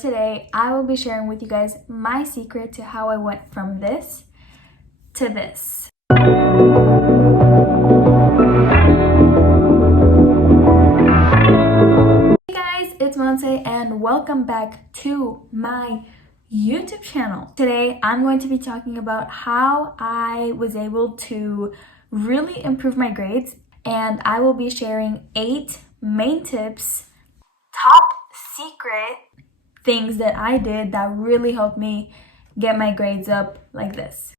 Today, I will be sharing with you guys my secret to how I went from this to this. Hey guys, it's Monse and welcome back to my YouTube channel. Today, I'm going to be talking about how I was able to really improve my grades, and I will be sharing 8 main tips, top secret things that I did that really helped me get my grades up like this.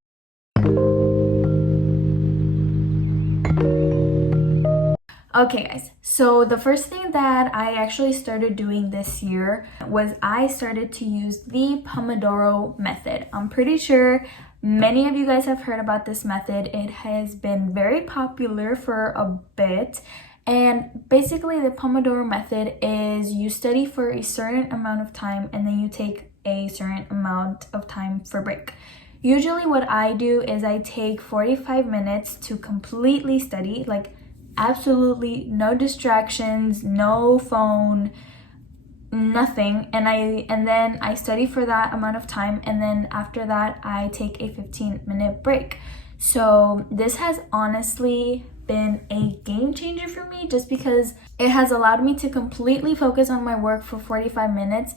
Okay guys, so the first thing that I actually started doing this year was I started to use the Pomodoro method. I'm pretty sure many of you guys have heard about this method. It has been very popular for a bit. And basically the Pomodoro method is you study for a certain amount of time and then you take a certain amount of time for break. Usually what I do is I take 45 minutes to completely study, like absolutely no distractions, no phone, nothing, and then I study for that amount of time, and then after that I take a 15-minute break. So this has honestly been a game changer for me, just because it has allowed me to completely focus on my work for 45 minutes,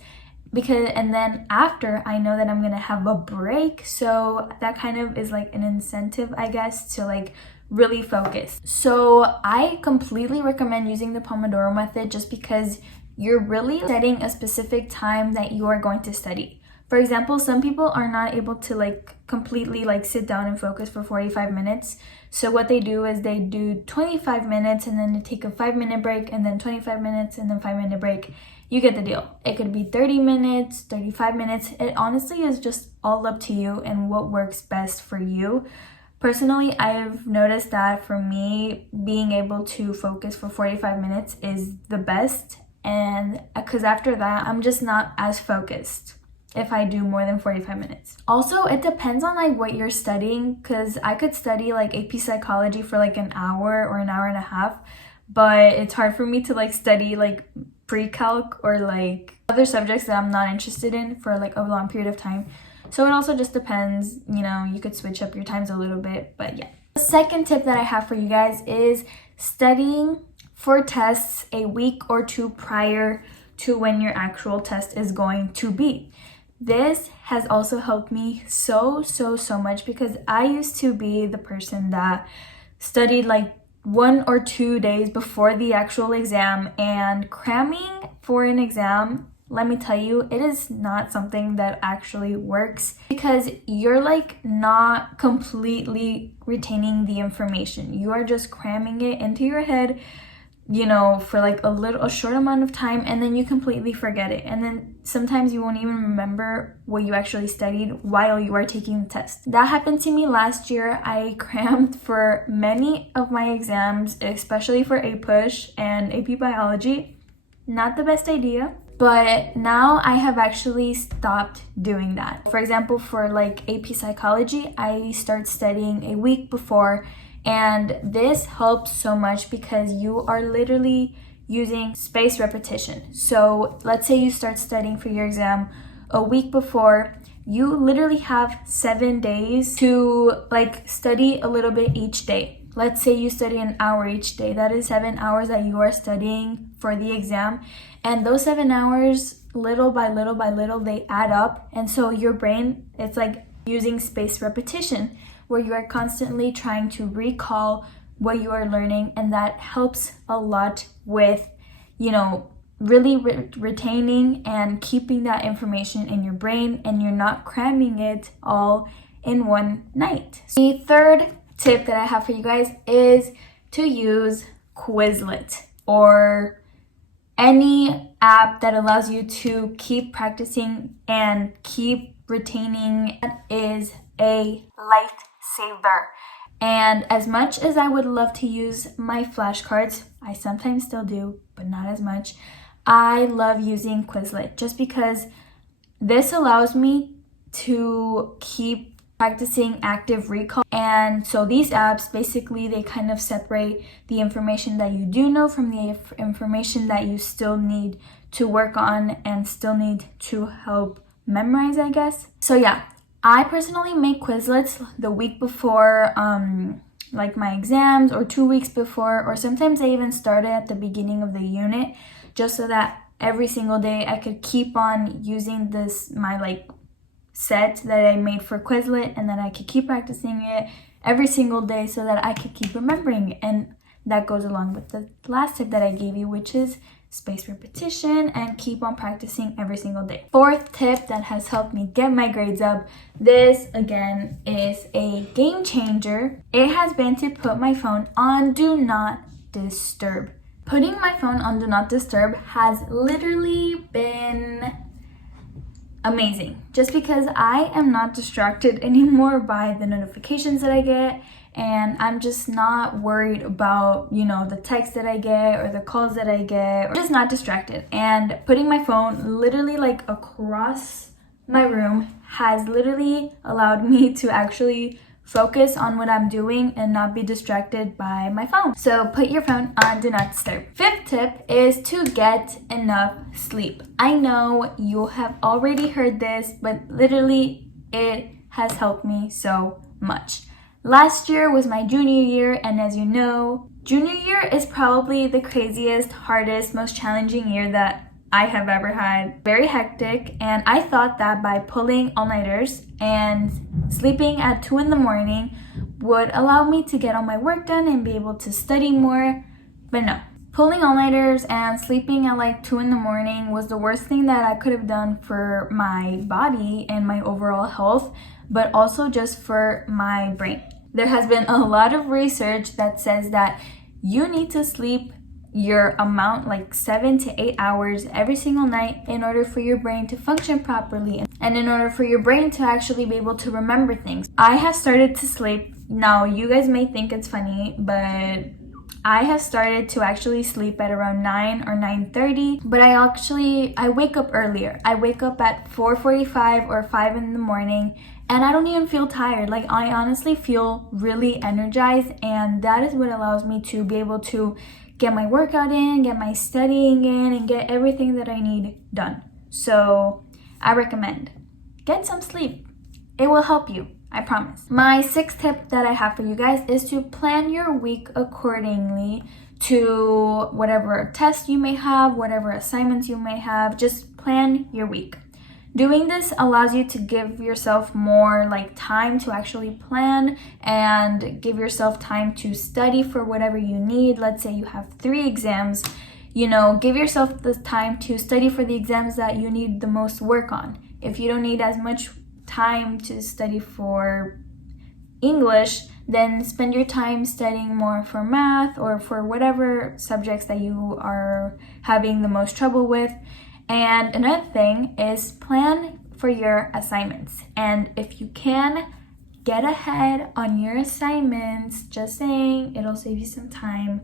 and then after I know that I'm gonna have a break, so that kind of is like an incentive, I guess, to like really focus. So I completely recommend using the Pomodoro method, just because you're really setting a specific time that you are going to study. For example, some people are not able to like completely like sit down and focus for 45 minutes. So what they do is they do 25 minutes and then they take a 5-minute break, and then 25 minutes and then 5-minute break. You get the deal. It could be 30 minutes, 35 minutes. It honestly is just all up to you and what works best for you. Personally, I've noticed that for me, being able to focus for 45 minutes is the best, and because after that, I'm just not as focused if I do more than 45 minutes. Also, it depends on like what you're studying, because I could study like AP psychology for like an hour or an hour and a half, but it's hard for me to like study like pre-calc or like other subjects that I'm not interested in for like a long period of time. So it also just depends, you could switch up your times a little bit, but yeah. The second tip that I have for you guys is studying for tests a week or two prior to when your actual test is going to be. This has also helped me so much, because I used to be the person that studied like 1 or 2 days before the actual exam, and cramming for an exam, let me tell you, it is not something that actually works, because you're like not completely retaining the information. You are just cramming it into your head, for like a short amount of time, and then you completely forget it. And then sometimes you won't even remember what you actually studied while you are taking the test. That happened to me last year. I crammed for many of my exams, especially for APUSH and AP Biology. Not the best idea. But now I have actually stopped doing that. For example, for like AP Psychology, I start studying a week before, and this helps so much because you are literally using spaced repetition. So let's say you start studying for your exam a week before, you literally have 7 days to like study a little bit each day. Let's say you study an hour each day. That is 7 hours that you are studying for the exam. And those 7 hours, little by little, they add up. And so your brain, it's like using spaced repetition, where you are constantly trying to recall what you are learning. And that helps a lot with, really retaining and keeping that information in your brain, and you're not cramming it all in one night. The third tip that I have for you guys is to use Quizlet, or any app that allows you to keep practicing and keep retaining. That is a lifesaver. And as much as I would love to use my flashcards, I sometimes still do, but not as much, I love using Quizlet, just because this allows me to keep practicing active recall. And so these apps, basically, they kind of separate the information that you do know from the information that you still need to work on and still need to help memorize, I guess. So yeah, I personally make Quizlets the week before like my exams, or 2 weeks before, or sometimes I even start it at the beginning of the unit, just so that every single day I could keep on using my like set that I made for Quizlet, and then I could keep practicing it every single day so that I could keep remembering it. And that goes along with the last tip that I gave you, which is spaced repetition and keep on practicing every single day. Fourth tip that has helped me get my grades up, this again is a game changer. It has been to put my phone on do not disturb. Putting my phone on do not disturb has literally been amazing, just because I am not distracted anymore by the notifications that I get, and I'm just not worried about, the texts that I get or the calls that I get, or just not distracted. And putting my phone literally like across my room has literally allowed me to actually focus on what I'm doing and not be distracted by my phone. So put your phone on do not disturb. Fifth tip is to get enough sleep. I know you have already heard this, but literally it has helped me so much. Last year was my junior year, and as you know, junior year is probably the craziest, hardest, most challenging year that I have ever had. Very hectic, and I thought that by pulling all-nighters and sleeping at 2 in the morning would allow me to get all my work done and be able to study more, but no. Pulling all-nighters and sleeping at like 2 in the morning was the worst thing that I could have done for my body and my overall health, but also just for my brain. There has been a lot of research that says that you need to sleep your amount, like 7 to 8 hours every single night, in order for your brain to function properly and in order for your brain to actually be able to remember things. I have started to sleep. Now, you guys may think it's funny, but I have started to actually sleep at around 9 or 9:30, but I wake up earlier. I wake up at 4:45 or 5 in the morning, and I don't even feel tired. Like, I honestly feel really energized, and that is what allows me to be able to get my workout in, get my studying in, and get everything that I need done. So I recommend get some sleep. It will help you, I promise. My sixth tip that I have for you guys is to plan your week accordingly to whatever tests you may have, whatever assignments you may have. Just plan your week. Doing this allows you to give yourself more time to actually plan and give yourself time to study for whatever you need. Let's say you have 3 exams, give yourself the time to study for the exams that you need the most work on. If you don't need as much time to study for English, then spend your time studying more for math or for whatever subjects that you are having the most trouble with. And another thing is plan for your assignments. And if you can, get ahead on your assignments. Just saying, it'll save you some time.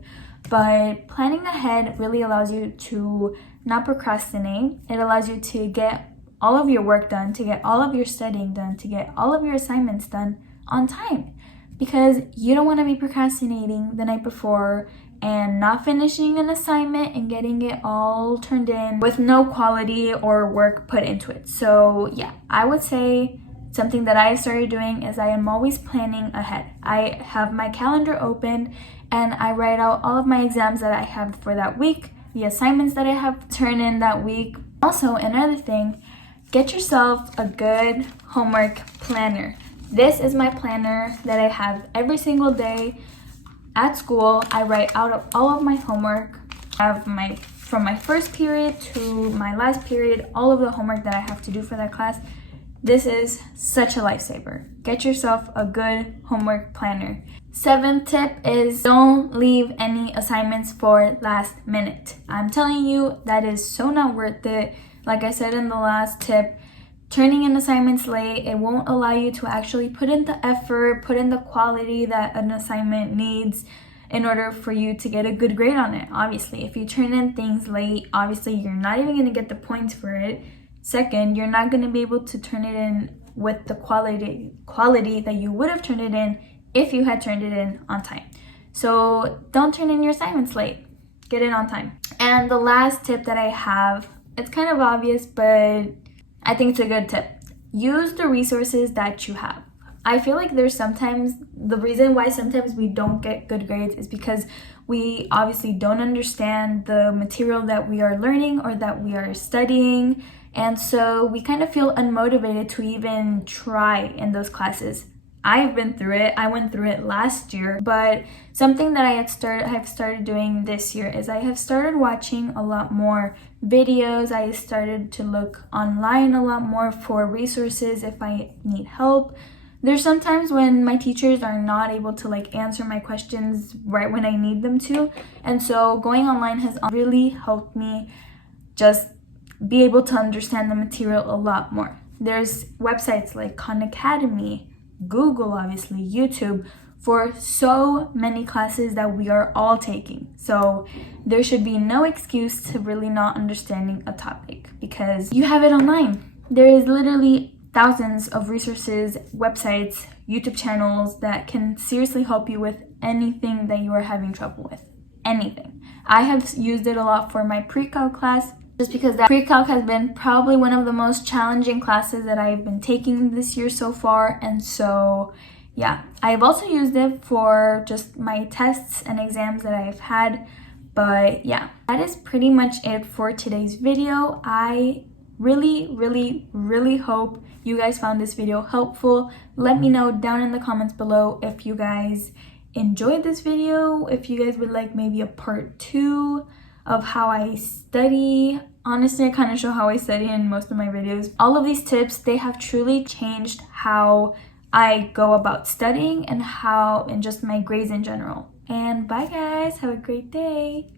But planning ahead really allows you to not procrastinate. It allows you to get all of your work done, to get all of your studying done, to get all of your assignments done on time. Because you don't want to be procrastinating the night before and not finishing an assignment and getting it all turned in with no quality or work put into it. So yeah, I would say something that I started doing is I am always planning ahead. I have my calendar open and I write out all of my exams that I have for that week, the assignments that I have to turn in that week. Also, another thing, get yourself a good homework planner. This is my planner that I have every single day. At school, I write out all of my homework. I have from my first period to my last period, all of the homework that I have to do for that class. This is such a lifesaver. Get yourself a good homework planner. 7th tip is don't leave any assignments for last minute. I'm telling you, that is so not worth it. Like I said in the last tip, turning in assignments late, it won't allow you to actually put in the effort, put in the quality that an assignment needs in order for you to get a good grade on it. Obviously, if you turn in things late, obviously you're not even going to get the points for it. Second, you're not going to be able to turn it in with the quality that you would have turned it in if you had turned it in on time. So don't turn in your assignments late. Get it on time. And the last tip that I have It's kind of obvious, but I think it's a good tip. Use the resources that you have. I feel like there's sometimes, the reason why sometimes we don't get good grades is because we obviously don't understand the material that we are learning or that we are studying. And so we kind of feel unmotivated to even try in those classes. I've been through it. I went through it last year, but something that have started doing this year is I have started watching a lot more videos. I started to look online a lot more for resources if I need help. There's sometimes when my teachers are not able to answer my questions right when I need them to. And so going online has really helped me just be able to understand the material a lot more. There's websites like Khan Academy, Google, obviously, YouTube, for so many classes that we are all taking. So there should be no excuse to really not understanding a topic because you have it online. There is literally thousands of resources, websites, YouTube channels that can seriously help you with anything that you are having trouble with. Anything. I have used it a lot for my pre-calc class just because that pre-calc has been probably one of the most challenging classes that I've been taking this year so far. And so, yeah, I've also used it for just my tests and exams that I've had. But yeah, that is pretty much it for today's video. I really hope you guys found this video helpful. Let me know down in the comments below if you guys enjoyed this video, if you guys would like maybe a part 2 of how I study. Honestly, I kind of show how I study in most of my videos. All of these tips, they have truly changed how I go about studying and just my grades in general. And bye guys, have a great day.